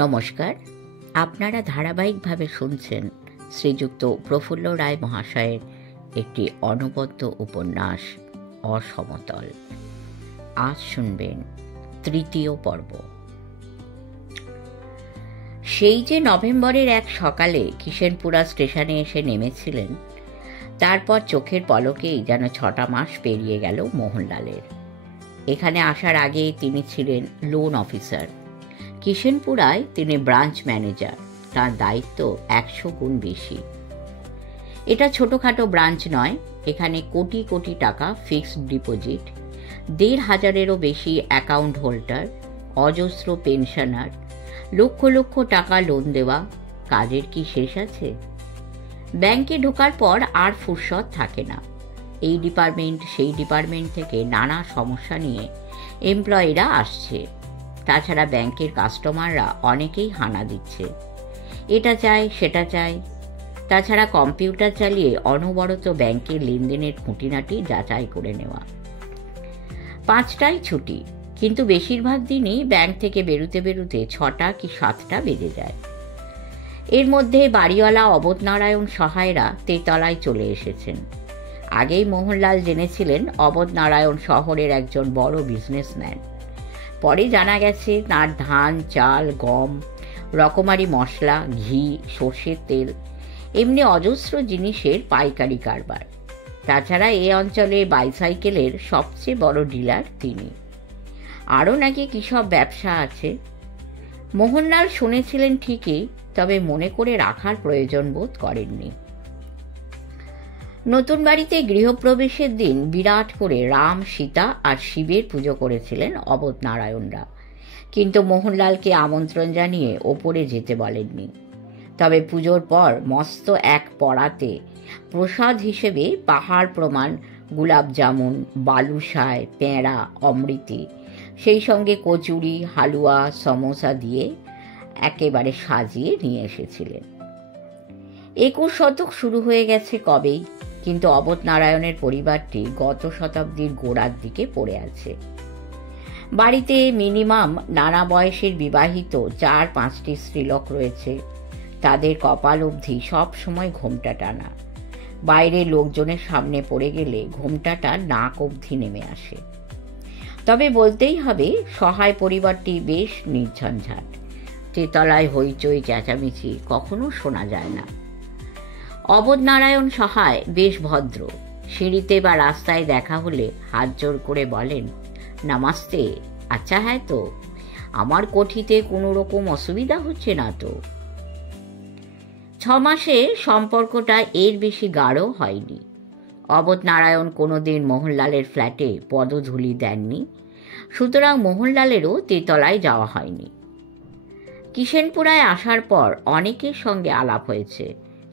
নমস্কার, আপনারা ধারাবাহিকভাবে শুনছেন শ্রীযুক্ত প্রফুল্ল রায় মহাশয়ের একটি অনবদ্য উপন্যাস অসমতল। আজ শুনবেন তৃতীয় পর্ব। সেই যে নভেম্বরের এক সকালে কিষেনপুরা স্টেশনে এসে নেমেছিলেন, তারপর চোখের পলকেই যেন 6টা মাস পেরিয়ে গেল মোহনলালের। এখানে আসার আগে তিনি ছিলেন লোন অফিসার, কিষেনপুরায় তিনি ব্রাঞ্চ ম্যানেজার। তার দায়িত্ব 100 গুণ বেশি। এটা ছোটখাটো ব্রাঞ্চ নয়, এখানে কোটি কোটি টাকা ফিক্সড ডিপোজিট, 1,500-এরও বেশি অ্যাকাউন্ট হোল্ডার, অজস্র পেনশনার, লক্ষ লক্ষ টাকা লোন দেওয়া। কাজের কি শেষ আছে? ব্যাংকে ঢোকার পর আর ফুরসত থাকে না। এই ডিপার্টমেন্ট সেই ডিপার্টমেন্ট থেকে নানা সমস্যা নিয়ে এমপ্লয়িরা আসছে। তাছাড়া ব্যাংকের কাস্টমাররা অনেকেই হানা দিচ্ছে, এটা চাই সেটা চাই। তাছাড়া কম্পিউটার চালিয়ে অনবরত ব্যাংকের লেনদেনের খুঁটিনাটি যাচাই করে নেওয়া। 5টায় ছুটি, কিন্তু বেশিরভাগ দিনই ব্যাংক থেকে বেরুতে বেরুতে 6টা কি 7টা বেজে যায়। এর মধ্যে বাড়িওয়ালা অবধনারায়ণ সহায়রা তেতলায় চলে এসেছেন। আগেই মোহনলাল জেনেছিলেন অবধনারায়ণ শহরের একজন বড় বিজনেসম্যান। পরে জানা গেছে তার ধান, চাল, গম, রকমারি মশলা, ঘি, সর্ষের তেল, এমনি অজস্র জিনিসের পাইকারি কারবার। তাছাড়া এ অঞ্চলে বাইসাইকেলের সবচেয়ে বড় ডিলার তিনি। আরও নাকি কী সব ব্যবসা আছে। মোহনলাল শুনেছিলেন ঠিকই, তবে মনে করে রাখার প্রয়োজন বোধ করেননি। নতুন বাড়িতে গৃহপ্রবেশের দিন বিরাট করে রাম, সীতা আর শিবের পুজো করেছিলেন অবধনারায়ণরা, কিন্তু মোহনলালকে আমন্ত্রণ জানিয়ে ওপরে যেতে বলেননি। তবে পুজোর পর মস্ত এক পড়াতে প্রসাদ হিসেবে পাহাড় প্রমাণ গুলাব জামুন, বালুশায়, পেঁড়া, অমৃতি, সেই সঙ্গে কচুরি, হালুয়া, সমোসা দিয়ে একেবারে সাজিয়ে নিয়ে এসেছিলেন। 21 শতক শুরু হয়ে গেছে কবেই, কিন্তু অবধনারায়ণের পরিবারটি গত শতাব্দীর গোড়ার দিকে পড়ে আছে। বাড়িতে মিনিমাম নানা বয়সের বিবাহিত 4-5টি স্ত্রীলোক রয়েছে। তাদের কপাল অবধি সব সময় ঘোমটা টানা। বাইরের লোকজনের সামনে পড়ে গেলে ঘোমটাটা নাক অবধি নেমে আসে। তবে বলতেই হবে, সহায় পরিবারটি বেশ নির্ঝঞ্ঝাট। তেতলায় হইচই চেঁচামেচি কখনো শোনা যায় না। অবধনারায়ণ সহায় বেশ ভদ্র। সিঁড়িতে বা রাস্তায় দেখা হলে হাত জোর করে বলেন, নমস্তে, আচ্ছা হ্যাঁ তো, আমার কোঠিতে কোনো রকম অসুবিধা হচ্ছে না তো? 6 মাসে সম্পর্কটা এর বেশি গাঢ় হয়নি। অবধনারায়ণ কোনোদিন মোহনলালের ফ্ল্যাটে পদধূলি দেননি, সুতরাং মোহনলালেরও তেতলায় যাওয়া হয়নি। কিষেনপুরায় আসার পর অনেকের সঙ্গে আলাপ হয়েছে,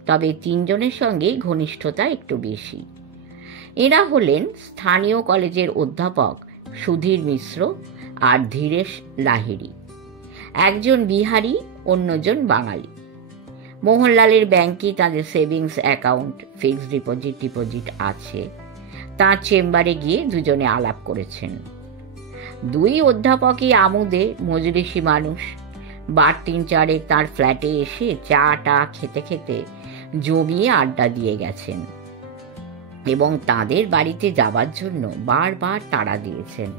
তবে 3 জনের সঙ্গে ঘনিষ্ঠতা একটু বেশি। এরা হলেন স্থানীয় কলেজের অধ্যাপক সুধীর মিশ্র আর ধীরেশ লাহিড়ী। একজন বিহারি, অন্যজন বাঙালি। মোহনলালের ব্যাংকে তাদের সেভিংস অ্যাকাউন্ট, ফিক্সড ডিপোজিট আছে। তাঁর চেম্বারে গিয়ে দুজনে আলাপ করেছেন। 2 অধ্যাপকই আমোদে মজলিসি মানুষ। বার 3-4 তাঁর ফ্ল্যাটে এসে চা খেতে খেতে জমিয়ে আড্ডা দিয়ে গেছেন এবং তাদের বাড়িতে যাবার জন্য বারবার তাড়া দিয়েছেন।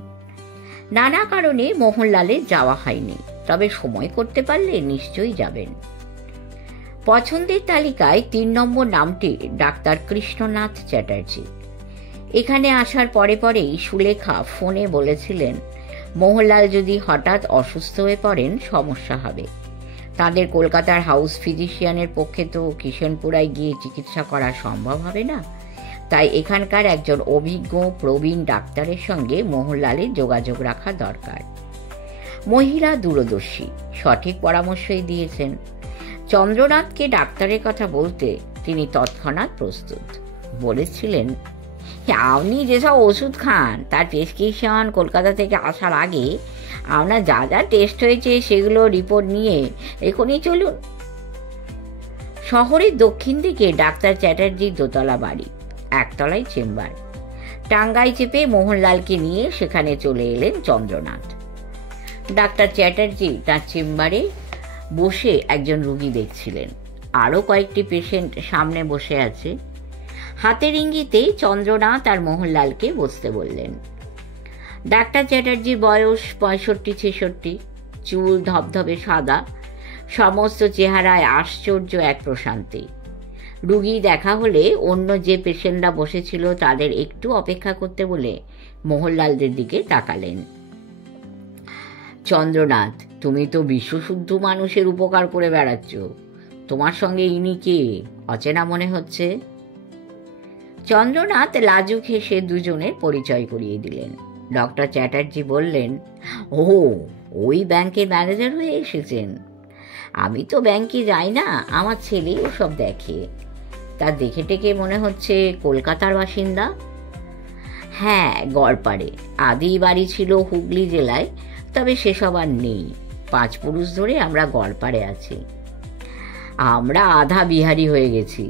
নানা কারণে মোহনলালের যাওয়া হয়নি, তবে সময় করতে পারলে নিশ্চয়ই যাবেন। পছন্দের তালিকায় 3 নম্বর নামটি ডাক্তার কৃষ্ণনাথ চ্যাটার্জি। এখানে আসার পরে পরেই সুলেখা ফোনে বলেছিলেন, মোহনলাল যদি হঠাৎ অসুস্থ হয়ে পড়েন সমস্যা হবে। তাদের কলকাতার হাউস ফিজিশিয়ানের পক্ষে তো কিষেনপুরায় গিয়ে চিকিৎসা করা সম্ভব হবে না, তাই এখানকার একজন অভিজ্ঞ প্রবীণ ডাক্তারের সঙ্গে মোহনলালের যোগাযোগ রাখা দরকার। মহিলা দূরদর্শী, সঠিক পরামর্শই দিয়েছেন। চন্দ্রনাথকে ডাক্তারের কথা বলতে তিনি তৎক্ষণাৎ প্রস্তুত। বলেছিলেন, আপনি যেসব ওষুধ খান তার প্রেসক্রিপশন কলকাতা থেকে আসার আগে আপনার যা যা টেস্ট হয়েছে সেগুলো রিপোর্ট নিয়ে এখনই চলুন। শহরের দক্ষিণ দিকে ডাক্তার চ্যাটার্জির দোতলা বাড়ি, 1 তলায় চেম্বার। টাঙ্গাই চেপে মোহনলালকে নিয়ে সেখানে চলে এলেন চন্দ্রনাথ। ডাক্তার চ্যাটার্জি তার চেম্বারে বসে একজন রুগী দেখছিলেন। আরও কয়েকটি পেশেন্ট সামনে বসে আছে। হাতের ইঙ্গিতে চন্দ্রনাথ আর মোহনলালকে বসতে বললেন। ডাক্তার চ্যাটার্জির বয়স 65-66, চুল ধবধবে সাদা, সমস্ত চেহারায় আশ্চর্য এক প্রশান্তি। রুগী দেখা হলে অন্য যে পেশেন্টরা বসেছিল তাদের একটু অপেক্ষা করতে বলে মোহনলালদের দিকে তাকালেন। চন্দ্রনাথ, তুমি তো বিশ্বশুদ্ধ মানুষের উপকার করে বেড়াচ্ছ, তোমার সঙ্গে ইনি কে? অচেনা মনে হচ্ছে। চন্দ্রনাথ লাজুক হেসে দুজনের পরিচয় করিয়ে দিলেন। ডক্টর চ্যাটার্জি বললেন, ও, ওই ব্যাংকের ম্যানেজার হয়ে এসেছেন? আমি তো ব্যাংকে যাই না, আমার ছেলেই ওসব দেখে। তার দেখে টেকে মনে হচ্ছে কলকাতার বাসিন্দা। হ্যাঁ, গড়পাড়ে। আদি বাড়ি ছিল হুগলি জেলায়, তবে সেসব আর নেই। 5 পুরুষ ধরে আমরা গড়পাড়ে আছি। আমরা আধা বিহারি হয়ে গেছি।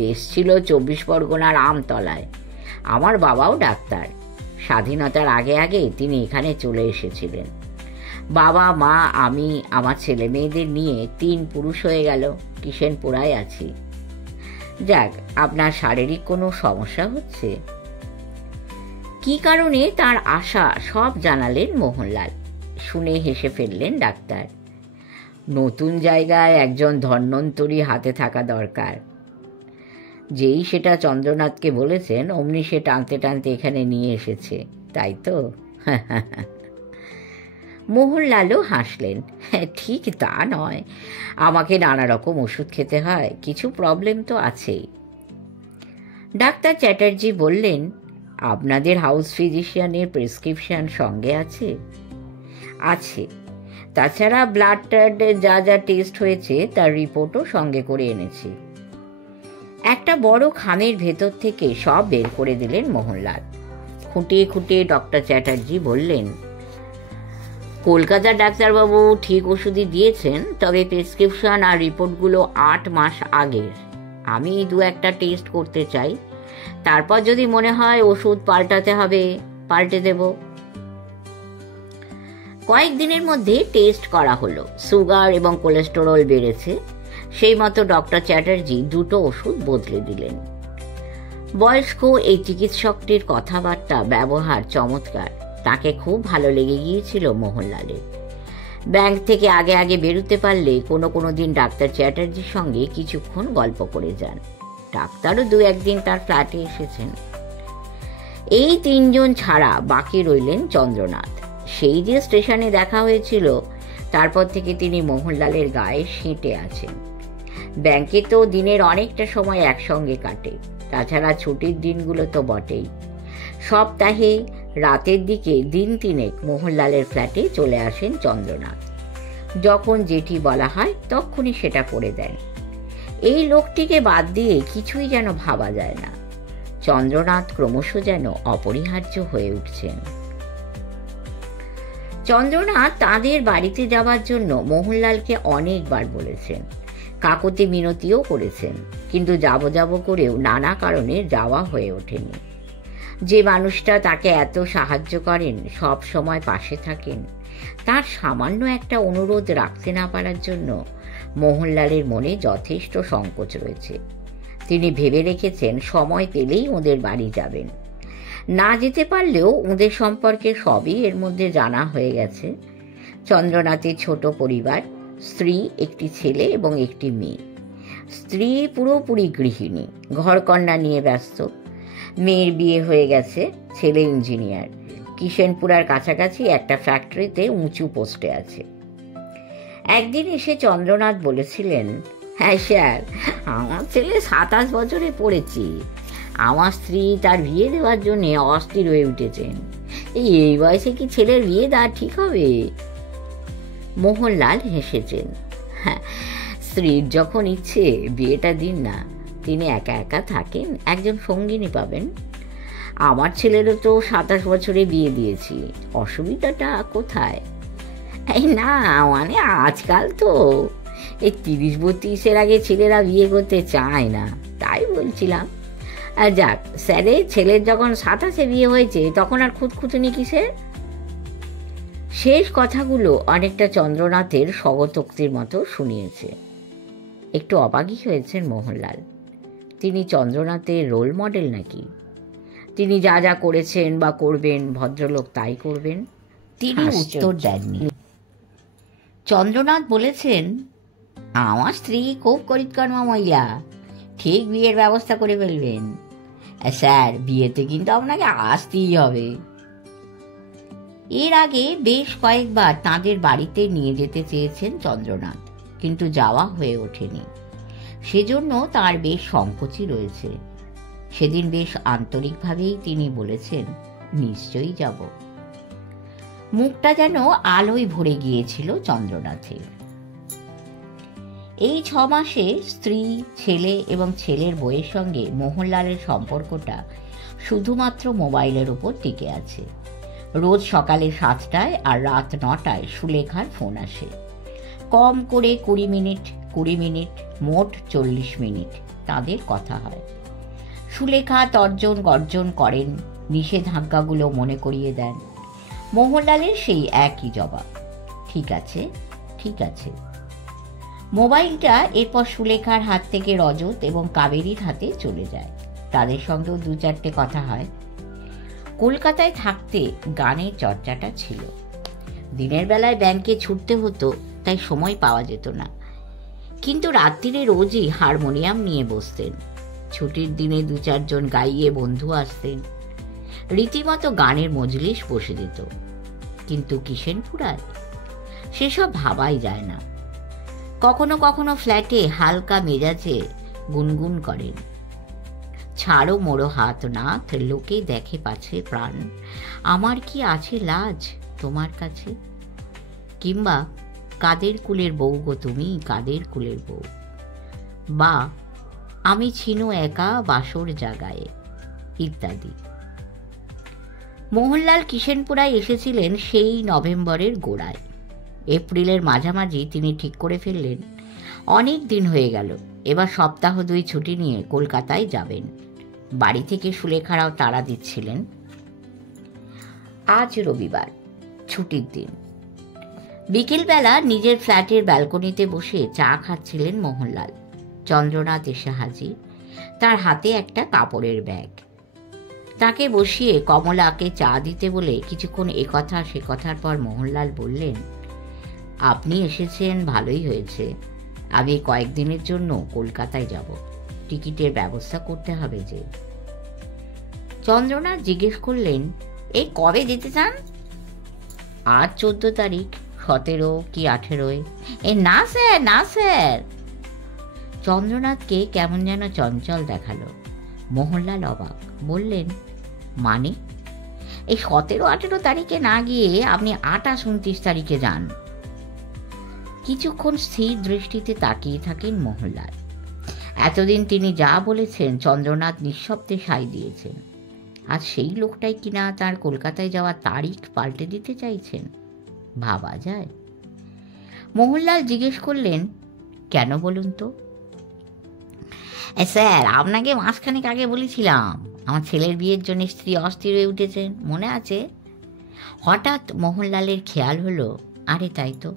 দেশ ছিল 24 পরগনার আমতলায়। আমার বাবাও ডাক্তার। স্বাধীনতার আগে আগে তিনি এখানে চলে এসেছিলেন। বাবা, মা, আমি, আমার ছেলে মেয়েদের নিয়ে 3 পুরুষ হয়ে গেল কিষেনপুরায় আছি। যাক, আপনার শারীরিক কোনো সমস্যা হচ্ছে? কি কারণে তার আশা সব জানালেন মোহনলাল। শুনে হেসে ফেললেন ডাক্তার। নতুন জায়গায় একজন ধন্বন্তরী হাতে থাকা দরকার। যেই সেটা চন্দ্রনাথকে বলেছেন অমনি সে টানতে টানতে এখানে নিয়ে এসেছে, তাই তো? মোহনলালও হাসলেন। ঠিক তা নয়, আমাকে নানা রকম ওষুধ খেতে হয়, কিছু প্রবলেম তো আছেই। ডাক্তার চ্যাটার্জি বললেন, আপনাদের হাউস ফিজিশিয়ানের প্রেসক্রিপশন সঙ্গে আছে? আছে। তাছাড়া ব্লাড টাড যা যা টেস্ট হয়েছে তার রিপোর্টও সঙ্গে করে এনেছি। একটা বড় খামের ভেতর থেকে সব বের করে দিলেন মোহনলাল। খুঁটিয়ে খুঁটিয়ে ডক্টর চ্যাটার্জি বললেন, কলকাতার ডাক্তারবাবু ঠিক ওষুধই দিয়েছেন, তবে প্রেসক্রিপশন আর রিপোর্টগুলো 8 মাস আগের। আমি 2-1টা টেস্ট করতে চাই, তারপর যদি মনে হয় ওষুধ পাল্টাতে হবে পাল্টে দেব। কয়েকদিনের মধ্যে টেস্ট করা হলো। সুগার এবং কোলেস্টেরল বেড়েছে। সেই মতো ডক্টর চ্যাটার্জি 2টো ওষুধ বদলে দিলেন। বয়স্ক এই চিকিৎসকটির কথাবার্তা ব্যবহার চমৎকার। তাকে খুব ভালো লেগে গিয়েছিল মোহনলালের। ব্যাংক থেকে আগে আগে বেরোতে পারলে কোনো দিন ডাক্তার চ্যাটার্জির সঙ্গে কিছুক্ষণ গল্প করে যান। ডাক্তারও 2-1 দিন তার ফ্ল্যাটে এসেছেন। এই 3 জন ছাড়া বাকি রইলেন চন্দ্রনাথ। সেই যে স্টেশনে দেখা হয়েছিল, তারপর থেকে তিনি মোহনলালের গায়ে সেঁটে আছেন। ব্যাংকে তো দিনের অনেকটা সময় একসঙ্গে কাটে, তাছাড়া ছুটির দিনগুলো তো বটেই। সপ্তাহে রাতের দিকে দিন 3 মোহনলালের ফ্ল্যাটে চলে আসেন চন্দ্রনাথ। যখন যেটি বলা হয় তখনই সেটা করে দেন। এই লোকটিকে বাদ দিয়ে কিছুই যেন ভাবা যায় না। চন্দ্রনাথ ক্রমশ যেন অপরিহার্য হয়ে উঠছেন। চন্দ্রনাথ তাঁদের বাড়িতে যাওয়ার জন্য মোহনলালকে অনেকবার বলেছেন, কাকতি মিনতিও করেছেন, কিন্তু যাব করেও নানা কারণে যাওয়া হয়ে ওঠেনি। যে মানুষটা তাকে এত সাহায্য করেন, সব সময় পাশে থাকেন, তার সামান্য একটা অনুরোধ রাখতে না পারার জন্য মোহনলালের মনে যথেষ্ট সংকোচ রয়েছে। তিনি ভেবে রেখেছেন সময় পেলেই ওদের বাড়ি যাবেন। না যেতে পারলেও ওদের সম্পর্কে সবই এর মধ্যে জানা হয়ে গেছে। চন্দ্রনাথের ছোট পরিবার, স্ত্রী, একটি ছেলে এবং একটি মেয়ে। স্ত্রী পুরোপুরি গৃহিণী, ঘরকন্না নিয়ে ব্যস্ত। মেয়ের বিয়ে হয়ে গেছে, ছেলে ইঞ্জিনিয়ার, কিষেনপুরার কাছাকাছি একটা ফ্যাক্টরিতে উঁচু পোস্টে আছে। একদিন এসে চন্দ্রনাথ বলেছিলেন, হ্যাঁ স্যার, আমার ছেলে 27 বছরে পড়েছি। আমার স্ত্রী তার বিয়ে দেওয়ার জন্য অস্থির হয়ে উঠেছেন। এই বয়সে কি ছেলের বিয়ে দেওয়া ঠিক হবে? মোহনলাল হেসেছেন। হ্যাঁ, স্ত্রীর যখন ইচ্ছে বিয়েটা দিন না। তিনি একা একা থাকেন, একজন সঙ্গিনী পাবেন। আমার ছেলেরও তো 27 বছরে বিয়ে দিয়েছি, অসুবিধাটা কোথায়? এই না, মানে আজকাল তো এই 30-32-এর আগে ছেলেরা বিয়ে করতে চায় না, তাই বলছিলাম। আর যাক, স্যারের ছেলের যখন 27-এ বিয়ে হয়েছে তখন আর খুঁতখুঁতুনি কিসের? শেষ কথাগুলো অনেকটা চন্দ্রনাথের স্বগতোক্তির মতো শুনিয়েছে। একটু অবাকই হয়েছেন মোহনলাল। তিনি চন্দ্রনাথের রোল মডেল নাকি? তিনি যা যা করেছেন বা করবেন ভদ্রলোক তাই করবেন? তিনি উত্তর দেননি। চন্দ্রনাথ বলেছেন, আমার স্ত্রী খুব করিতকর্মা মহিলা, ঠিক বিয়ের ব্যবস্থা করে ফেলবেন। স্যার, বিয়েতে কিন্তু আপনাকে আসতেই হবে। এর আগে বেশ কয়েকবার তাঁদের বাড়িতে নিয়ে যেতে চেয়েছেন চন্দ্রনাথ, কিন্তু যাওয়া হয়ে ওঠেনি। সেজন্য তার বেশ সংকোচই রয়েছে। সেদিন বেশ আন্তরিকভাবেই তিনি বলেছেন, নিশ্চয়ই যাব। মুখটা যেন আলোয় ভরে গিয়েছিল চন্দ্রনাথের। এই 6 মাসে স্ত্রী, ছেলে এবং ছেলের বউয়ের সঙ্গে মোহনলালের সম্পর্কটা শুধুমাত্র মোবাইলের উপর টিকে আছে। রোজ সকালে 7টায় আর রাত 9টায় সুলেখার ফোন আসে। কম করে 20 মিনিট, মোট 40 মিনিট তাদের কথা হয়। সুলেখা তর্জন গর্জন করেন, নিষেধাজ্ঞাগুলো মনে করিয়ে দেন। মোহনলালের সেই একই জবাব, ঠিক আছে, ঠিক আছে। মোবাইলটা এরপর সুলেখার হাত থেকে রজত এবং কাবেরীর হাতে চলে যায়। তাদের সঙ্গেও 2-4টে কথা হয়। কলকাতায় থাকতে গানের চর্চাটা ছিল। দিনের বেলায় ব্যাংকে ছুটতে হতো, তাই সময় পাওয়া যেত না। কিন্তু রাত্রিরে রোজই হারমোনিয়াম নিয়ে বসতেন। ছুটির দিনে 2-4 জন গাইয়ে বন্ধু আসতেন। রীতিমতো গানের মজলিস বসে যেত। কিন্তু কিষেনপুরায় সেসব ভাবাই যায় না। কখনো কখনো ফ্ল্যাটে হালকা মেজাজে গুনগুন করেন, ছাড়ো মোড়ো হাত নাথ, লোকে দেখে পাছে প্রাণ, আমার কি আছে লাজ তোমার কাছে। কিংবা কাদের কুলের বউ গো তুমি, কাদের কুলের বউ, বা আমি ছিনু একা বাসর জাগায়ে, ইত্যাদি। মোহনলাল কিষেনপুরায় এসেছিলেন সেই নভেম্বরের গোড়ায়। এপ্রিলের মাঝামাঝি তিনি ঠিক করে ফেললেন, অনেক দিন হয়ে গেল, এবার সপ্তাহ 2 ছুটি নিয়ে কলকাতায় যাবেন। বাড়ি থেকে সুলেখারাও তাড়া দিচ্ছিলেন। আজ রবিবার, ছুটির দিন। বিকেলবেলা নিজের ফ্ল্যাটের ব্যালকনিতে বসে চা খাচ্ছিলেন মোহনলাল। চন্দ্রনাথ এসে হাজির, তার হাতে একটা কাপড়ের ব্যাগ। তাকে বসিয়ে কমলাকে চা দিতে বলে কিছুক্ষণ একথা সে কথার পর মোহনলাল বললেন, আপনি এসেছেন ভালোই হয়েছে। আমি কয়েকদিনের জন্য কলকাতায় যাব, টিকিটের ব্যবস্থা করতে হবে যে। চন্দ্রনাথ জিজ্ঞেস করলেন, এই কবে যেতে চান? আজ 14 তারিখ, 17 কি 18। না স্যার, না স্যার। চন্দ্রনাথকে কেমন যেন চঞ্চল দেখালো। মোহনলাল অবাক, বললেন, মানে? এই 17-18 তারিখে না গিয়ে আপনি 28-29 তারিখে যান। কিছুক্ষণ স্থির দৃষ্টিতে তাকিয়ে থাকেন মোহনলাল। এতদিন তিনি যা বলেছেন চন্দ্রনাথ নিঃশব্দে সায় দিয়েছেন। আজ সেই লোকটাই কিনা তার কলকাতায় যাওয়ার তারিখ পাল্টে দিতে চাইছেন। ভাবা যায়। মোহনলাল জিজ্ঞেস করলেন, কেন বলুন তো? স্যার, আপনাকে মাসখানেক আগে বলেছিলাম আমার ছেলের বিয়ের জন্য স্ত্রী অস্থির হয়ে উঠেছেন, মনে আছে? হঠাৎ মোহনলালের খেয়াল হলো, আরে তাই তো,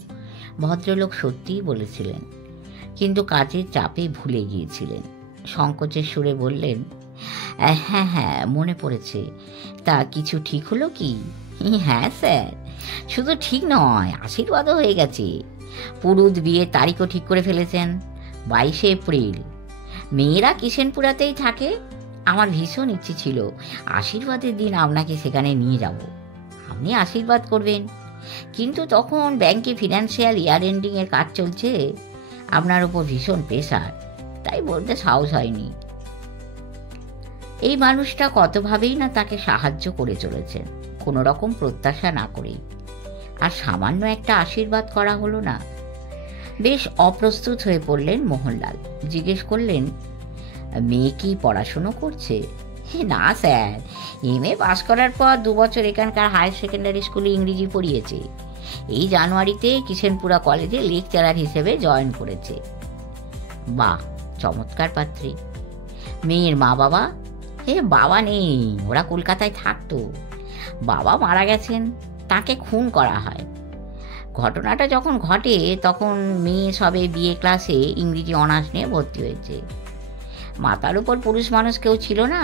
ভদ্রলোক সত্যিই বলেছিলেন, কিন্তু কাজের চাপে ভুলে গিয়েছিলেন। সংকোচের সুরে বললেন, হ্যাঁ হ্যাঁ, মনে পড়েছে। তা কিছু ঠিক হলো কি? হ্যাঁ স্যার, শুধু ঠিক নয়, আশীর্বাদও হয়ে গেছে। পুরুত বিয়ের তারিখও ঠিক করে ফেলেছেন, 22 এপ্রিল। মেয়েরা কিষেনপুরাতেই থাকে। আমার ভীষণ ইচ্ছে ছিল আশীর্বাদের দিন আপনাকে সেখানে নিয়ে যাব, আপনি আশীর্বাদ করবেন। কিন্তু তখন ব্যাংকে ফিনান্সিয়াল ইয়ার এন্ডিংয়ের কাজ চলছে, আপনার ওপর ভীষণ প্রেশার, তাই বলতে সাহস হয়নি। এই মানুষটা কতভাবেই না তাকে সাহায্য করে চলেছেন, কোনো রকম প্রত্যাশা না করেই। আর সামান্য একটা আশীর্বাদ করা হলো না। বেশ অপ্রস্তুত হয়ে পড়লেন মোহনলাল। জিজ্ঞেস করলেন, মেয়ে কি পড়াশুনো করছে? না স্যার, MA পাস করার পর 2 বছর এখানকার হায়ার সেকেন্ডারি স্কুলে ইংরেজি পড়িয়েছে। এই জানুয়ারিতে কিষেনপুরা কলেজে লেকচারার হিসেবে জয়েন করেছে। বাহ, চমৎকার পাত্রী। মেয়ের মা বাবা? বাবা নেই, ওরা কলকাতায় থাকতো। বাবা মারা গেছেন, তাকে খুন করা হয়। ঘটনাটা যখন ঘটে তখন মেয়ে সবে বিএ ক্লাসে ইংরেজি অনার্স নিয়ে ভর্তি হয়েছে। মাথার উপর পুরুষ মানুষ কেউ ছিল না।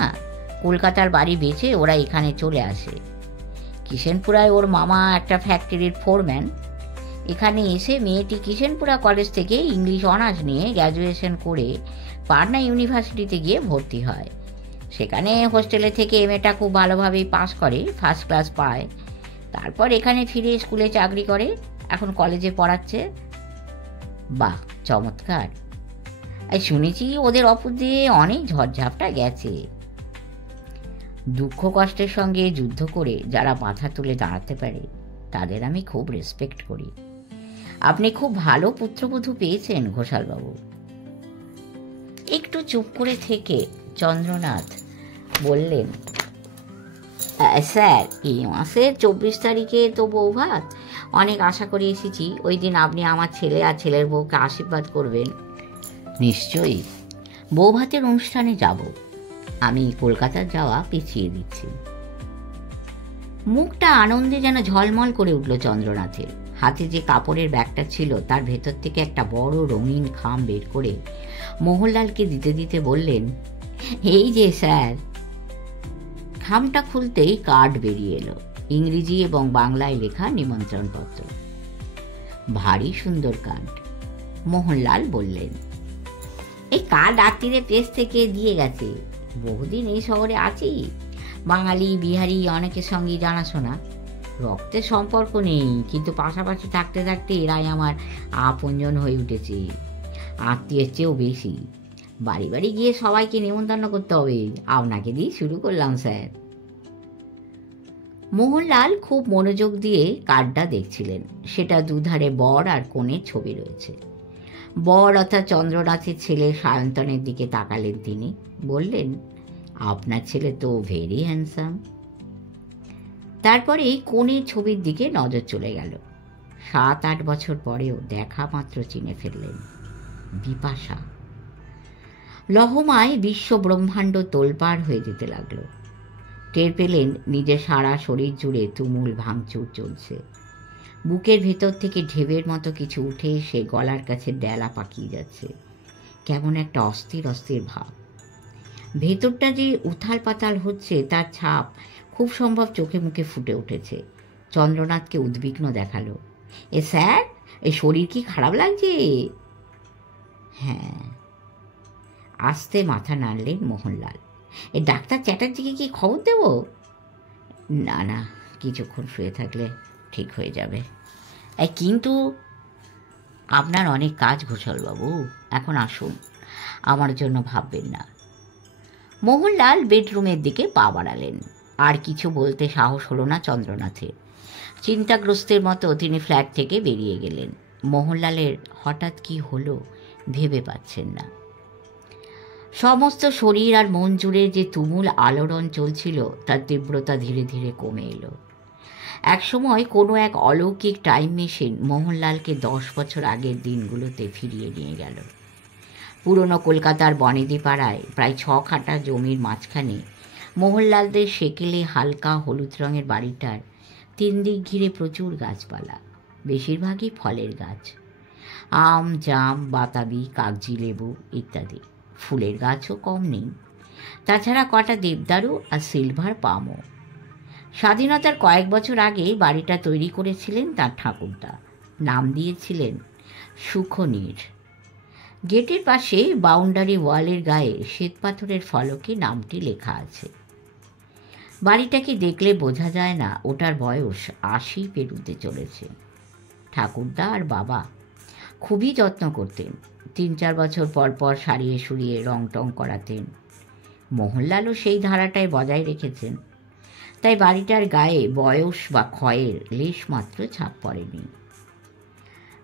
কলকাতার বাড়ি বেচে ওরা এখানে চলে আসে। কিষেনপুরায় ওর মামা একটা ফ্যাক্টরির ফোরম্যান। এখানে এসে মেয়েটি কিষেনপুরা কলেজ থেকে ইংলিশ অনার্স নিয়ে গ্র্যাজুয়েশন করে পাটনা ইউনিভার্সিটিতে গিয়ে ভর্তি হয়। সেখানে হোস্টেলে থেকে এমএটা খুব ভালোভাবেই পাস করে, ফার্স্ট ক্লাস পায়। তারপর এখানে ফিরে স্কুলে চাকরি করে, এখন কলেজে পড়াচ্ছে। বাহ, চমৎকার। শুনেছি ওদের অপর দিয়ে অনেক ঝড়ঝাপটা গেছে। দুঃখ কষ্টের সঙ্গে যুদ্ধ করে যারা মাথা তুলে দাঁড়াতে পারে তাদের আমি খুব রেসপেক্ট করি। আপনি খুব ভালো পুত্রবধূ পেয়েছেন ঘোষালবাবু। একটু চুপ করে থেকে চন্দ্রনাথ বললেন, স্যার, এই মাসের 24 তারিখে তো বৌভাত। অনেক আশা করে এসেছি। ওই দিন আপনি আমার ছেলে আর ছেলের বউকে আশীর্বাদ করবেন। নিশ্চয়ই, বৌভাতের অনুষ্ঠানে যাব। আমি কলকাতার যাওয়া পিছিয়ে দিচ্ছি। মুখটা আনন্দে যেন ঝলমল করে উঠল চন্দ্রনাথের। হাতে যে কাপড়ের ব্যাগটা ছিল তার ভেতর থেকে একটা বড় রঙিন খাম বের করে মোহনলালকে দিতে দিতে বললেন, এই যে স্যার। খামটা খুলতেই কার্ড বেরিয়ে এলো, ইংরেজি এবং বাংলায় লেখা নিমন্ত্রণপত্র। ভারী সুন্দর কার্ড। মোহনলাল বললেন, এই কার্ড রাত্রিরে প্রেস থেকে দিয়ে গেছে। বহুদিন এই শহরে আছি। বাঙালি বিহারি অনেকের সঙ্গে জানাশোনা। রক্তের সম্পর্ক নেই, কিন্তু পাশাপাশি থাকতে থাকতে এরাই আমার আপনজন হয়ে উঠেছে, আত্মীয়ের চেয়েও বেশি। বাড়ি বাড়ি গিয়ে সবাইকে নেমন্তন্ন করতে হবে। আপনাকে দিয়ে শুরু করলাম স্যার। মোহনলাল খুব মনোযোগ দিয়ে কার্ডটা দেখছিলেন। সেটা দুধারে বর আর কনের ছবি রয়েছে। বর অর্থাৎ চন্দ্রনাথের ছেলে সায়ন্তনের দিকে তাকালেন তিনি, বললেন, আপনার ছেলে তো ভেরি হ্যান্ডসাম। তারপরে কনের ছবির দিকে নজর চলে গেল। 7-8 বছর পরেও দেখা মাত্র চিনে ফেললেন, বিপাশা। লহমায় বিশ্ব ব্রহ্মাণ্ড তোলপাড় হয়ে যেতে লাগলো। টের পেলেন নিজের সারা শরীর জুড়ে তুমুল ভাঙচুর চলছে। বুকের ভেতর থেকে ঢেবের মতো কিছু উঠে এসে গলার কাছে ডেলা পাকিয়ে যাচ্ছে। কেমন একটা অস্থির অস্থির ভাব। ভেতরটা যে উথাল পাতাল হচ্ছে তার ছাপ খুব সম্ভব চোখে মুখে ফুটে উঠেছে। চন্দ্রনাথকে উদ্বিগ্ন দেখালো। এ স্যার, এই শরীর কি খারাপ লাগছে? হ্যাঁ। আস্তে মাথা নাড়লেন মোহনলাল। এ ডাক্তার চ্যাটার্জিকে কি খবর দেব? না না, কিছুক্ষণ শুয়ে থাকলে ঠিক হয়ে যাবে। কিন্তু আপনার অনেক কাজ ঘোষালবাবু, এখন আসুন, আমার জন্য ভাববেন না। মোহনলাল বেডরুমের দিকে পা বাড়ালেন। আর কিছু বলতে সাহস হলো না চন্দ্রনাথের। চিন্তাগ্রস্তের মতো তিনি ফ্ল্যাট থেকে বেরিয়ে গেলেন। মোহনলালের হঠাৎ কি হলো ভেবে পাচ্ছেন না। সমস্ত শরীর আর মন জুড়ে যে তুমুল আলোড়ন চলছিল তার তীব্রতা ধীরে ধীরে কমে এলো। একসময় কোনো এক অলৌকিক টাইম মেশিন মোহনলালকে 10 বছর আগের দিনগুলোতে ফিরিয়ে নিয়ে গেল। পুরনো কলকাতার বনেদি পাড়ায় প্রায় 6 কাঠা জমির মাঝখানে মোহনলালদের সেকেলে হালকা হলুদ রঙের বাড়িটার 3 দিক ঘিরে প্রচুর গাছপালা, বেশিরভাগই ফলের গাছ। আম, জাম, বাতাবি, কাগজি লেবু ইত্যাদি। ফুলের গাছও কম নেই। তাছাড়া কটা দেবদারু আর সিলভার পামও। স্বাধীনতার কয়েক বছর আগে বাড়িটা তৈরি করেছিলেন তার ঠাকুরদা। নাম দিয়েছিলেন সুখনীর। গেটের পাশে বাউন্ডারি ওয়ালের গায়ে শ্বেতপাথরের ফলকে নামটি লেখা আছে। বাড়িটাকে দেখলে বোঝা যায় না ওটার বয়স 80 পেরুতে চলেছে। ঠাকুরদা আর বাবা খুবই যত্ন করতেন। 3-4 বছর পর পর সারিয়ে সুরিয়ে রং টং করাতেন। মোহনলালও সেই ধারাটায় বজায় রেখেছেন। তাই বাড়িটার গায়ে বয়স বা ক্ষয়ের লেশ মাত্র ছাপ পড়েনি।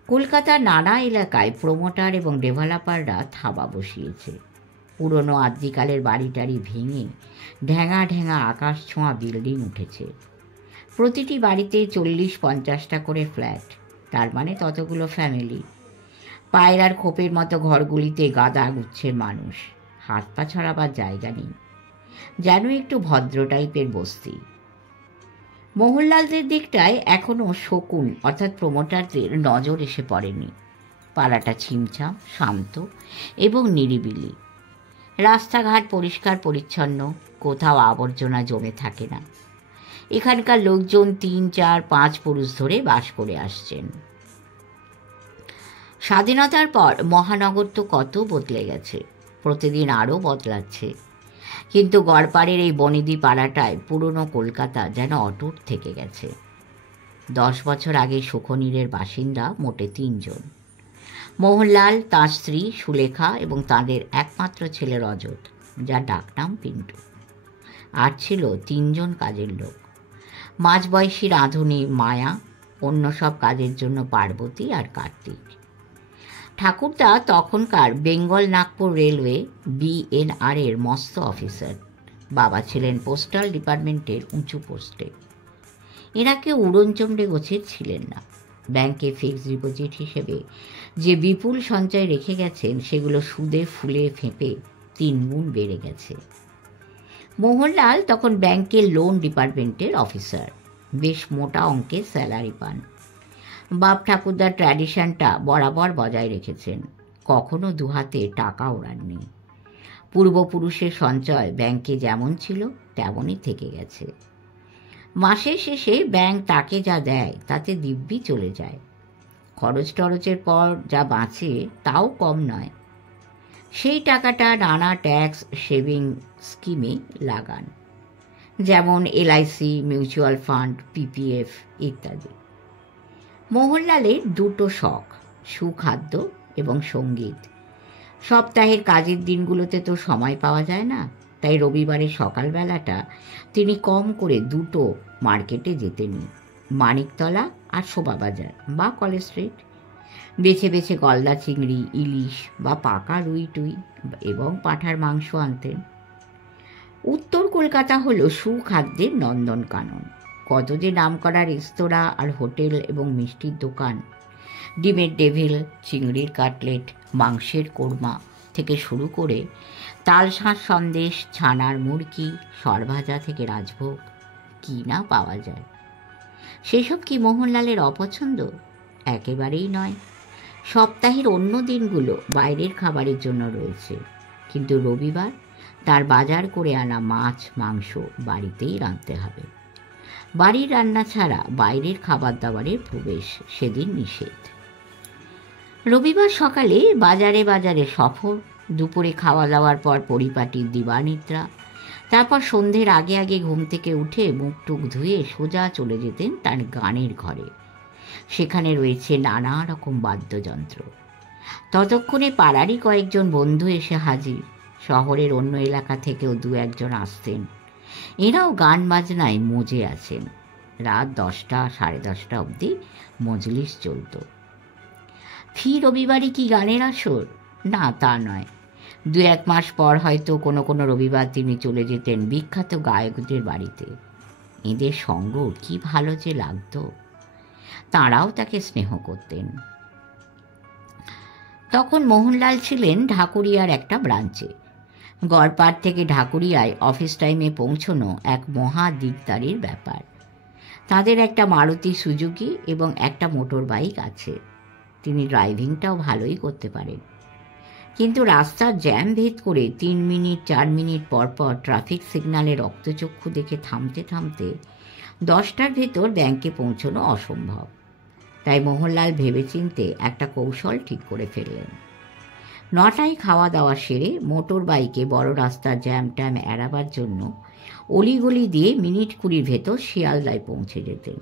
কলকাতার নানা এলাকায় প্রমোটার এবং ডেভেলপাররা থাবা বসিয়েছে। পুরনো আদ্যিকালের বাড়িটারি ভেঙে ঢ্যাঙা ঢ্যাঙা আকাশ ছোঁয়া বিল্ডিং উঠেছে। প্রতিটি বাড়িতে 40-50টা করে ফ্ল্যাট, তার মানে ততগুলো ফ্যামিলি। পায়রার খোপের মতো ঘরগুলিতে গাদা গুচ্ছের মানুষ, হাত পা ছড়াবার জায়গা নেই। যেন একটু ভদ্র টাইপের বস্তি। মোহনলালদের দিকটায় এখনও শকুন অর্থাৎ প্রমোটারদের নজর এসে পড়েনি। পাড়াটা ছিমছাম, শান্ত এবং নিরিবিলি। রাস্তাঘাট পরিষ্কার পরিচ্ছন্ন, কোথাও আবর্জনা জমে থাকে না। এখানকার লোকজন 3, 4, 5 পুরুষ ধরে বাস করে আসছেন। স্বাধীনতার পর মহানগর তো কত বদলে গেছে, প্রতিদিন আরও বদলাচ্ছে, কিন্তু গড়পাড়ের এই বনেদি পাড়াটায় পুরনো কলকাতা যেন অটুট থেকে গেছে। 10 বছর আগে সুখনীরের বাসিন্দা মোটে 3 জন, মোহনলাল, তাঁর স্ত্রী সুলেখা এবং তাঁদের একমাত্র ছেলে রজত, যার ডাকনাম পিন্টু। আর ছিল 3 জন কাজের লোক, মাঝবয়সী রাঁধুনি মায়া, অন্য সব কাজের জন্য পার্বতী আর কার্তিক। ঠাকুরদা তখনকার বেঙ্গল নাগপুর রেলওয়ে BNR এর মস্ত অফিসার, বাবা ছিলেন পোস্টাল ডিপার্টমেন্টের উঁচু পোস্টে। এরা কেউ উড়নচণ্ডে গোছের ছিলেন না। ব্যাংকে ফিক্সড ডিপোজিট হিসেবে যে বিপুল সঞ্চয় রেখে গেছেন সেগুলো সুদে ফুলে ফেঁপে 3 গুণ বেড়ে গেছে। মোহনলাল তখন ব্যাংকের লোন ডিপার্টমেন্টের অফিসার, বেশ মোটা অঙ্কের স্যালারি পান। বাপ ঠাকুরদার ট্র্যাডিশনটা বরাবর বজায় রেখেছেন, কখনো দুহাতে টাকা ওড়াননি। পূর্বপুরুষের সঞ্চয় ব্যাংকে যেমন ছিল তেমনই থেকে গেছে। মাসের শেষে ব্যাংক তাকে যা দেয় তাতে দিব্যি চলে যায়। খরচ টরচের পর যা বাঁচে তাও কম নয়। সেই টাকাটা নানা ট্যাক্স সেভিং স্কিমে লাগান, যেমন LIC, মিউচুয়াল ফান্ড, PPF ইত্যাদি। মোহনলালের 2টো শখ, সুখাদ্য এবং সঙ্গীত। সপ্তাহের কাজের দিনগুলোতে তো সময় পাওয়া যায় না, তাই রবিবারের সকালবেলাটা তিনি কম করে 2টো মার্কেটে যেতেনি, মানিকতলা আর শোভাবাজার বা কলেজ স্ট্রিট। বেছে বেছে গলদা চিংড়ি, ইলিশ বা পাকা রুই টুই এবং পাঁঠার মাংস আনতেন। উত্তর কলকাতা হলো সুখাদ্যের নন্দনকানন। কত যে নামকরা রেস্তোরাঁ আর হোটেল এবং মিষ্টির দোকান, ডিমের ডেভিল, চিংড়ির কাটলেট, মাংসের কোরমা থেকে শুরু করে তালশাঁস সন্দেশ, ছানার মুরকি, সরভাজা থেকে রাজভোগ, কি না পাওয়া যায়। সেসব কি মোহনলালের অপছন্দ? একেবারেই নয়। সপ্তাহের অন্য দিনগুলো বাইরের খাবারের জন্য রয়েছে, কিন্তু রবিবার তার বাজার করে আনা মাছ মাংস বাড়িতেই রাঁধতে হবে। বাড়ির রান্না ছাড়া বাইরের খাবার দাবারের প্রবেশ সেদিন নিষেধ। রবিবার সকালে বাজারে বাজারে সফর, দুপুরে খাওয়া দাওয়ার পর পরিপাটির দিবানিদ্রা, তারপর সন্ধ্যের আগে আগে ঘুম থেকে উঠে মুখ টুক ধুয়ে সোজা চলে যেতেন তার গানের ঘরে। সেখানে রয়েছে নানা রকম বাদ্যযন্ত্র। ততক্ষণে পাড়ারই কয়েকজন বন্ধু এসে হাজির, শহরের অন্য এলাকা থেকেও 2-1 জন আসতেন। এরাও গান বাজনায় মজে আছেন। রাত 10টা, 10:30 অবধি মজলিস চলত। ফি রবিবারই কি গানের আসর? না, তা নয়। 2-1 মাস পর হয়তো কোনো কোনো রবিবার তিনি চলে যেতেন বিখ্যাত গায়কদের বাড়িতে। এদের সঙ্গ কি ভালো যে লাগত। তাঁরাও তাকে স্নেহ করতেন। তখন মোহনলাল ছিলেন ঢাকুরিয়ার একটা ব্রাঞ্চে। গড়পাড় থেকে ঢাকুরিয়ায় অফিস টাইমে পৌঁছনো এক মহা দিকদারির ব্যাপার। তাদের একটা মারুতি সুজুকি এবং একটা মোটর বাইক আছে। তিনি ড্রাইভিংটাও ভালোই করতে পারেন, কিন্তু রাস্তার জ্যাম ভেদ করে 3 মিনিট 4 মিনিট পর পর ট্রাফিক সিগন্যালে রক্তচক্ষু দেখে থামতে থামতে 10টার ভেতর ব্যাংকে পৌঁছনো অসম্ভব। তাই মোহনলাল ভেবেচিন্তে একটা কৌশল ঠিক করে ফেললেন। 9টায় খাওয়া দাওয়া সেরে মোটর বাইকে বড় রাস্তার জ্যাম ট্যাম এড়াবার জন্য অলিগলি দিয়ে মিনিট 20 ভেতর শিয়ালদায় পৌঁছে যেতেন।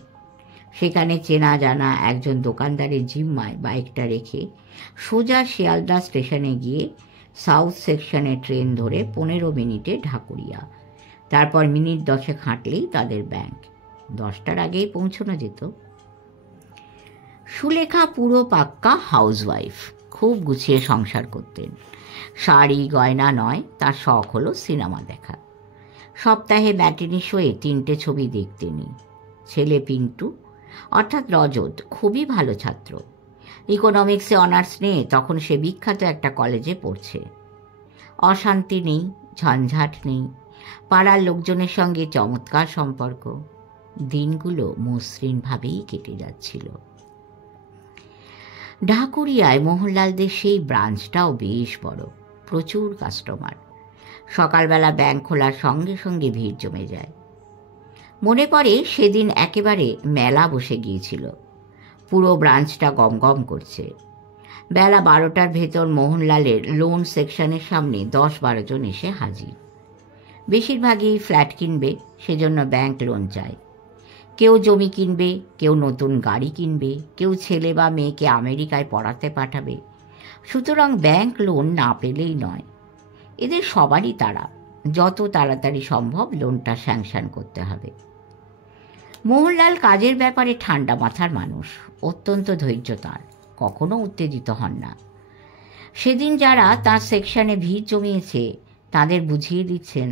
সেখানে চেনা জানা একজন দোকানদারের জিম্মায় বাইকটা রেখে সোজা শিয়ালদা স্টেশনে গিয়ে সাউথ সেকশনে ট্রেন ধরে 15 মিনিটে ঢাকুরিয়া, তারপর মিনিট 10 হাঁটলেই তাদের ব্যাংক। 10টার আগেই পৌঁছানো যেত। সুলেখা পুরো পাক্কা হাউসওয়াইফ, খুব গুছিয়ে সংসার করতেন। শাড়ি গয়না নয়, তার শখ হলো সিনেমা দেখা। সপ্তাহে ম্যাটিনি শোয়ে 3টে ছবি দেখতেনই। ছেলে পিন্টু অর্থাৎ রজত খুবই ভালো ছাত্র। ইকোনমিক্সে অনার্স নিয়ে তখন সে বিখ্যাত একটা কলেজে পড়ছে। অশান্তি নেই, ঝঞ্ঝাট নেই, পাড়ার লোকজনের সঙ্গে চমৎকার সম্পর্ক। দিনগুলো মসৃণভাবেই কেটে যাচ্ছিল। ঢাকুরিয়ায় মোহনলালদের সেই ব্রাঞ্চটাও বেশ বড়, প্রচুর কাস্টমার। সকালবেলা ব্যাংক খোলার সঙ্গে সঙ্গে ভিড় জমে যায়। মনে পড়ে সেদিন একেবারে মেলা বসে গিয়েছিল, পুরো ব্রাঞ্চটা গমগম করছে। বেলা 12টার ভেতর মোহনলালের লোন সেকশনের সামনে 10-12 জন এসে হাজির। বেশিরভাগই ফ্ল্যাট কিনবে, সেজন্য ব্যাংক লোন চায়। কেউ জমি কিনবে, কেউ নতুন গাড়ি কিনবে, কেউ ছেলে বা মেয়েকে আমেরিকায় পড়াতে পাঠাবে। সুতরাং ব্যাংক লোন না পেলেই নয়। এদের সবারই তাড়া, যত তাড়াতাড়ি সম্ভব লোনটা স্যাংশন করতে হবে। মোহনলাল কাজের ব্যাপারে ঠান্ডা মাথার মানুষ, অত্যন্ত ধৈর্য তাঁর, কখনো উত্তেজিত হন না। সেদিন যারা তার সেকশনে ভিড় জমিয়েছে তাদের বুঝিয়ে দিচ্ছেন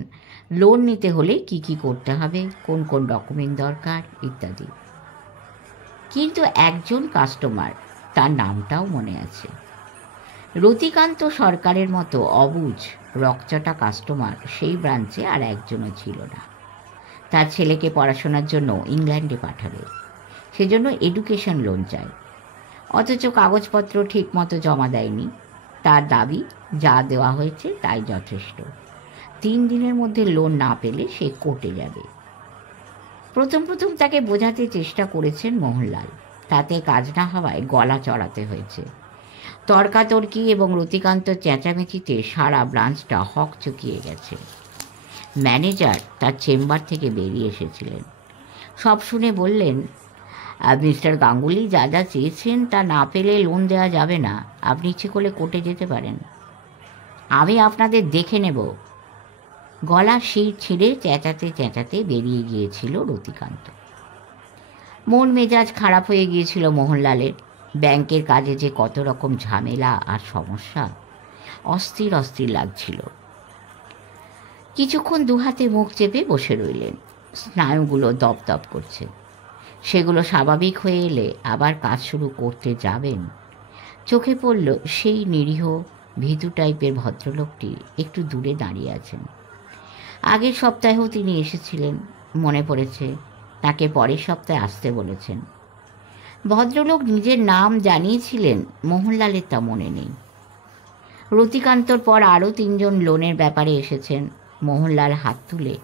লোন নিতে হলে কি কি করতে হবে, কোন কোন ডকুমেন্ট দরকার ইত্যাদি। কিন্তু একজন কাস্টমার, তার নামটাও মনে আছে। রতিকান্ত সরকারের মতো অবুঝ রকচটা কাস্টমার সেই ব্রাঞ্চে আর একজনও ছিল না। তার ছেলেকে পড়াশোনার জন্য ইংল্যান্ডে পাঠাবে, সেজন্য এডুকেশন লোন চায়। অথচ কাগজপত্র ঠিক মতো জমা দেয়নি। তার দাবি, যা দেওয়া হয়েছে তাই যথেষ্ট। 3 দিনের মধ্যে লোন না পেলে সে কোর্টে যাবে। প্রথম তাকে বোঝাতে চেষ্টা করেছেন মোহনলাল, তাতে কাজ না হওয়ায় গলা চড়াতে হয়েছে। তর্কাতর্কি এবং রতিকান্ত চেঁচামেচিতে সারা ব্রাঞ্চটা হকচকিয়ে গেছে। ম্যানেজার তার চেম্বার থেকে বেরিয়ে এসেছিলেন। সব শুনে বললেন, মিস্টার গাঙ্গুলি যা যা চেয়েছেন তা না পেলে লোন দেওয়া যাবে না। আপনি ইচ্ছে করলে কোর্টে যেতে পারেন। আমি আপনাদের দেখে নেব। গলা শির ছিঁড়ে চেঁচাতে চেঁচাতে বেরিয়ে গিয়েছিল রতিকান্ত। মন মেজাজ খারাপ হয়ে গিয়েছিল মোহনলালের। ব্যাংকের কাজে যে কত রকম ঝামেলা আর সমস্যা, অস্থির অস্থির লাগছিল। কিছুক্ষণ দুহাতে মুখ চেপে বসে রইলেন। স্নায়ুগুলো দপদপ করছে। সেগুলো স্বাভাবিক হয়ে এলে আবার কাজ শুরু করতে যাবেন। চোখে পড়ল সেই নিরীহ ভীতু টাইপের ভদ্রলোকটি একটু দূরে দাঁড়িয়ে আছেন। আগের সপ্তাহেও তিনি এসেছিলেন, মনে পড়েছে। তাকে পরের সপ্তাহে আসতে বলেছেন। ভদ্রলোক নিজের নাম জানিয়েছিলেন, মোহনলালের তা মনে নেই। রতিকান্তর পর আরও 3 জন লোনের ব্যাপারে এসেছেন। মোহনলাল হাত তুলে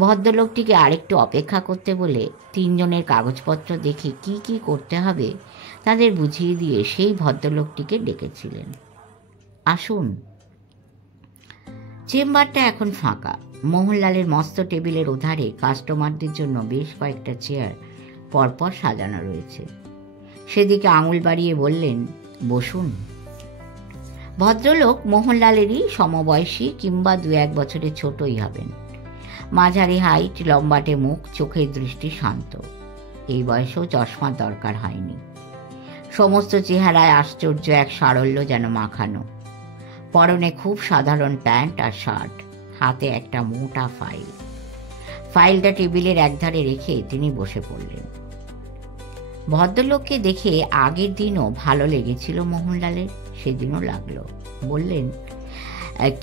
ভদ্রলোকটিকে আরেকটু অপেক্ষা করতে বলে 3 জনের কাগজপত্র দেখে কি কি করতে হবে তাদের বুঝিয়ে দিয়ে সেই ভদ্রলোকটিকে ডেকেছিলেন। আসুন। চেম্বারটা এখন ফাঁকা। মোহনলালের মস্ত টেবিলের ওধারে কাস্টমারদের জন্য বেশ কয়েকটা চেয়ার পরপর সাজানো রয়েছে। সেদিকে আঙুল বাড়িয়ে বললেন, বসুন। ভদ্রলোক মোহনলালেরই সমবয়সী কিংবা 2-1 বছরের ছোটই হবেন। মাঝারি হাইট, লম্বাটে মুখ, চোখের দৃষ্টি শান্ত। এই বয়সেও চশমার দরকার হয়নি। সমস্ত চেহারায় আশ্চর্য এক সারল্য যেন মাখানো। পরনে খুব সাধারণ প্যান্ট আর শার্ট, হাতে একটা মোটা ফাইল। ফাইলটা টেবিলের একধারে রেখে তিনি বসে পড়লেন। ভদ্রলোককে দেখে আগের দিনও ভালো লেগেছিল মোহনলালের, সেদিনও লাগলো। বললেন,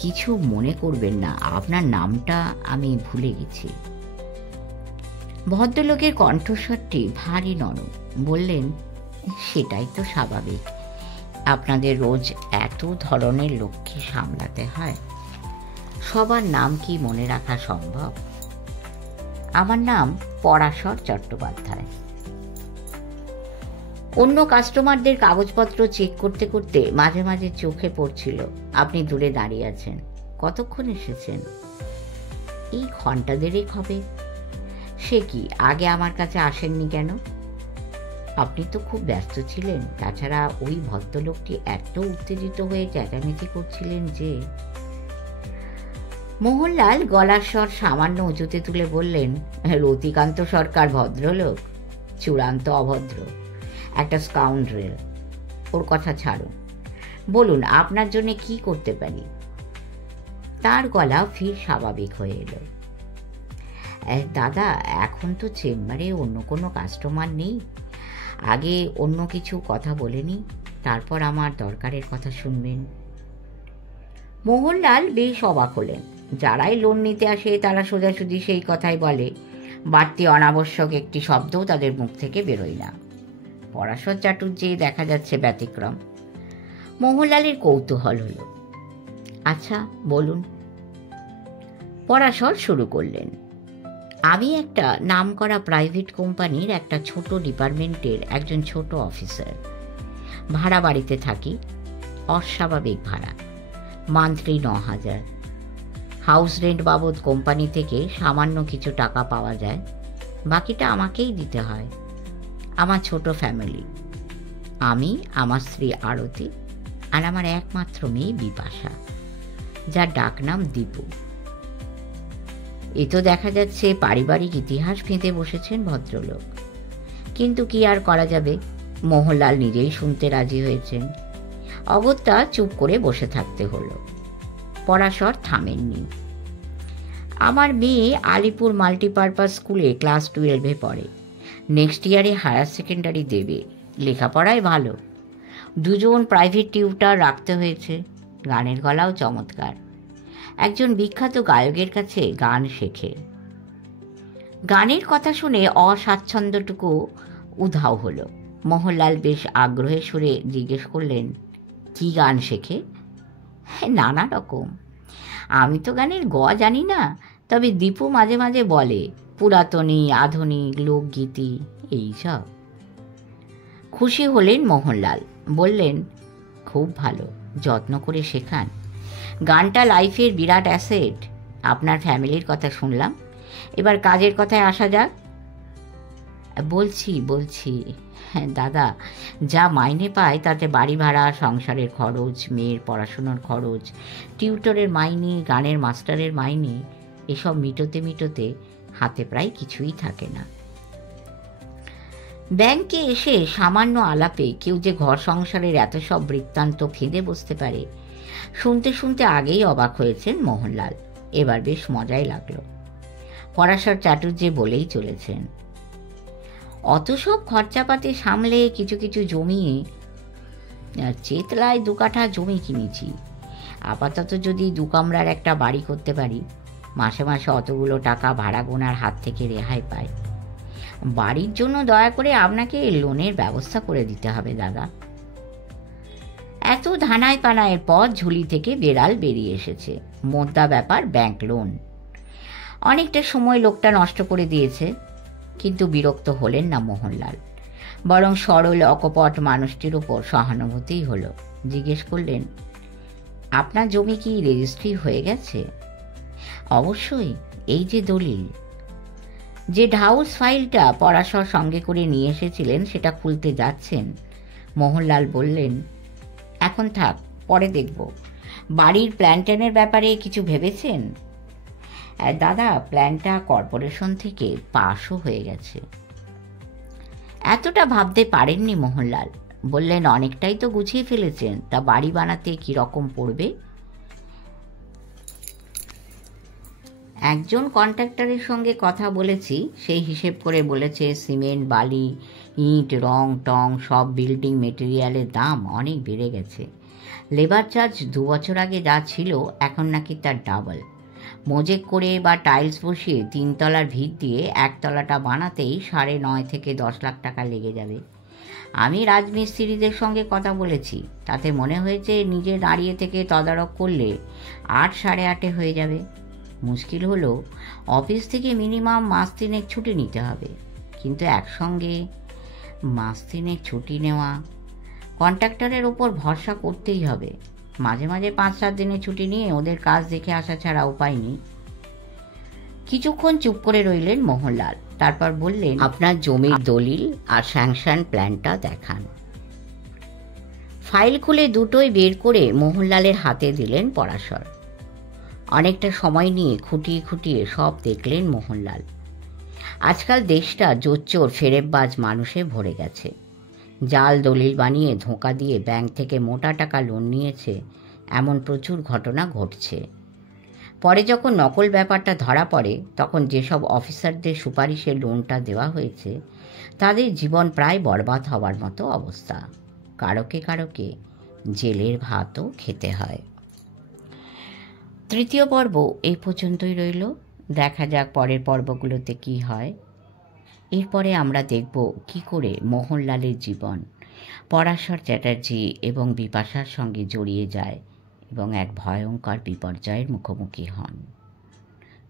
কিছু মনে করবেন না, আপনার নামটা আমি ভুলে গেছি। ভদ্রলোকের কণ্ঠস্বরটি ভারী নরম। বললেন, সেটাই তো স্বাভাবিক। আপনাদের রোজ এত ধরনের লোককে সামলাতে হয়, সবার নাম কি মনে রাখা সম্ভব? আমার নাম পরাশর চট্টোপাধ্যায়। অন্য কাস্টমারদের কাগজপত্র চেক করতে করতে মাঝে মাঝে চোখে পড়ছিল আপনি দূরে দাঁড়িয়ে আছেন। কতক্ষণ এসেছেন? এই 1 ঘন্টা দেড়েক হবে। সে কি, আগে আমার কাছে আসেননি কেন? আপনি তো খুব ব্যস্ত ছিলেন। তাছাড়া ওই ভদ্রলোকটি এত উত্তেজিত হয়ে চেঁচামেচি করছিলেন যে। মোহনলাল গলার স্বর সামান্য উঁচুতে তুলে বললেন, রতিকান্ত সরকার ভদ্রলোক? চূড়ান্ত অভদ্র, একটা স্কাউন্ড্রেল। ওর কথা ছাড়ুন, বলুন আপনার জন্য কি করতে পারি? তার গলা ফির স্বাভাবিক হয়ে এলো। দাদা, এখন তো চেম্বারে অন্য কোনো কাস্টমার নেই। আগে অন্য কিছু কথা বলেনি, তারপর আমার দরকারের কথা শুনবেন। মোহনলাল বেশ অবাক হলেন। যারাই লোন নিতে আসে তারা সোজাসুজি সেই কথাই বলে, বাড়তি অনাবশ্যক একটি শব্দও তাদের মুখ থেকে বেরোয় না। পরাশর চাটুর্যে দেখা যাচ্ছে ব্যতিক্রম। মোহনলালের কৌতূহল হলো। আচ্ছা বলুন। পরাশর শুরু করলেন। আমি একটা নামকরা প্রাইভেট কোম্পানির একটা ছোট ডিপার্টমেন্টের একজন ছোট অফিসার। ভাড়া বাড়িতে থাকি, অস্বাভাবিক ভাড়া, মান্থলি 9,000। হাউস রেন্ট বাবদ কোম্পানি থেকে সামান্য কিছু টাকা পাওয়া যায়, বাকিটা আমাকেই দিতে হয়। আমার ছোট ফ্যামিলি, আমি, আমার স্ত্রী আরতি আর আমার একমাত্র মেয়ে বিপাশা, যার ডাকনাম দীপু। এ তো দেখা যাচ্ছে পারিবারিক ইতিহাস ফেঁদে বসেছেন ভদ্রলোক। কিন্তু কি আর করা যাবে, মোহনলাল নিজেই শুনতে রাজি হয়েছেন। অগত্যা চুপ করে বসে থাকতে হলো। পরাশর থামেননি। আমার মেয়ে আলিপুর মাল্টিপারপাস স্কুলে ক্লাস 12-এ পড়ে। নেক্সট ইয়ারে হায়ার সেকেন্ডারি দেবে। লেখাপড়ায় ভালো। 2 জন প্রাইভেট টিউটার রাখতে হয়েছে। গানের গলাও চমৎকার। একজন বিখ্যাত গায়কের কাছে গান শেখে। গানের কথা শুনে অস্বাচ্ছন্দ্যটুকু উধাও হলো। মোহনলাল বেশ আগ্রহের সুরে জিজ্ঞেস করলেন, কি গান শেখে? নানা রকম। আমি তো গানের গ জানি না, তবে দীপু মাঝে মাঝে বলে পুরাতনী, আধুনিক, লোকগীতি এইসব। খুশি হলেন মোহনলাল। বললেন, খুব ভালো, যত্ন করে শেখান। গানটা লাইফের বিরাট অ্যাসেট। আপনার ফ্যামিলির কথা শুনলাম, এবার কাজের কথায় আসা যাক। বলছি হ্যাঁ দাদা, যা মাইনে পায় তাতে বাড়ি ভাড়া, সংসারের খরচ, মেয়ের পড়াশুনোর খরচ, টিউটরের মাইনে, গানের মাস্টারের মাইনে, এসব মিটোতে হাতে প্রায় কিছুই থাকে না। ব্যাংকে এসে সামান্য আলাপে কেউ যে ঘর সংসারের এত সব বৃত্তান্ত ফেঁদে বসতে পারে, শুনতে শুনতে আগেই অবাক হয়েছেন মোহনলাল। এবার বেশ মজাই লাগলো। পরাশর চাটুর্যে বলেই চলেছেন, অত সব খরচাপাতি সামলে কিছু কিছু জমিয়ে চেতলায় 2 কাঠা জমি কিনেছি। আপাতত যদি 2 কামরার একটা বাড়ি করতে পারি, মাসে মাসে অতগুলো টাকা ভাড়া গোনার হাত থেকে রেহাই পাই। বাড়ির জন্য দয়া করে আপনাকে লোনের ব্যবস্থা করে দিতে হবে দাদা। এত ধানায় পানায়ের পর ঝুলি থেকে বেড়াল বেরিয়ে এসেছে। মোদ্দা ব্যাপার ব্যাংক লোন। অনেকটা সময় লোকটা নষ্ট করে দিয়েছে, কিন্তু বিরক্ত হলেন না মোহনলাল। বরং সরল অকপট মানুষটির উপর সহানুভূতিই হলো। জিজ্ঞেস করলেন, আপনার জমি কি রেজিস্ট্রি হয়ে গেছে? অবশ্যই, এই যে দলিল। যে হাউস ফাইলটা পরাশর সঙ্গে করে নিয়ে এসেছিলেন সেটা খুলতে যাচ্ছেন। মোহনলাল বললেন, এখন থাক, পরে দেখব। বাড়ির প্ল্যান-ট্যানের ব্যাপারে কিছু ভেবেছেন? দাদা, প্ল্যানটা কর্পোরেশন থেকে পাশও হয়ে গেছে। এতটা ভাবতে পারেননি মোহনলাল। বললেন, অনেকটাই তো গুছিয়ে ফেলেছেন, তা বাড়ি বানাতে কি রকম পড়বে? একজন কন্ট্রাক্টরের সঙ্গে কথা বলেছি, সেই হিসেব করে বলেছে সিমেন্ট, বালি, ইট, রং টং সব বিল্ডিং মেটেরিয়ালের দাম অনেক বেড়ে গেছে। লেবার চার্জ 2 বছর আগে যা ছিল এখন নাকি তার ডাবল। মোজেক করে বা টাইলস বসিয়ে 3 তলার ভিত দিয়ে 1 তলাটা বানাতেই 9.5 থেকে 10 লাখ টাকা লেগে যাবে। আমি রাজমিস্ত্রিদের সঙ্গে কথা বলেছি, তাতে মনে হয়েছে নিজে দাঁড়িয়ে থেকে তদারক করলে 8, 8.5 হয়ে যাবে। মুশকিল হলো, অফিস থেকে মিনিমাম মাস 3 ছুটি নিতে হবে। কিন্তু একসঙ্গে মাস 3 ছুটি নেওয়া, কন্ট্রাক্টরের ওপর ভরসা করতেই হবে। মাঝে মাঝে 5-7 দিনের ছুটি নিয়ে ওদের কাজ দেখে আসা ছাড়া উপায় নেই। কিছুক্ষণ চুপ করে রইলেন মোহনলাল। তারপর বললেন, আপনার জমির দলিল আর স্যাংশন প্ল্যানটা দেখান। ফাইল খুলে দুটোই বের করে মোহনলালের হাতে দিলেন পরাশর। অনেকটা সময় নিয়ে খুঁটিয়ে খুঁটিয়ে সব দেখলেন মোহনলাল। আজকাল দেশটা জোচ্চোর ফেরেববাজ মানুষে ভরে গেছে। জাল দলিল বানিয়ে ধোঁকা দিয়ে ব্যাংক থেকে মোটা টাকা লোন নিয়েছে, এমন প্রচুর ঘটনা ঘটছে। পরে যখন নকল ব্যাপারটা ধরা পড়ে, তখন যেসব অফিসারদের সুপারিশে লোনটা দেওয়া হয়েছে তাদের জীবন প্রায় বরবাদ হওয়ার মতো অবস্থা। কারোকে কারোকে জেলের ভাতও খেতে হয়। 3য় পর্ব এই পর্যন্তই রইল। দেখা যাক পরের পর্বগুলোতে কি হয়। এরপরে আমরা দেখব কি করে মোহনলালের জীবন পরাশর চ্যাটার্জি এবং বিপাশার সঙ্গে জড়িয়ে যায় এবং এক ভয়ঙ্কর বিপর্যয়ের মুখোমুখি হন।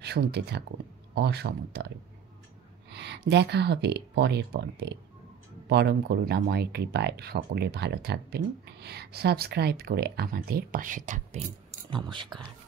শুনতে থাকুন অসমতল। দেখা হবে পরের পর্বে। পরম করুণাময়ের কৃপায় সকলে ভালো থাকবেন। সাবস্ক্রাইব করে আমাদের পাশে থাকবেন। নমস্কার।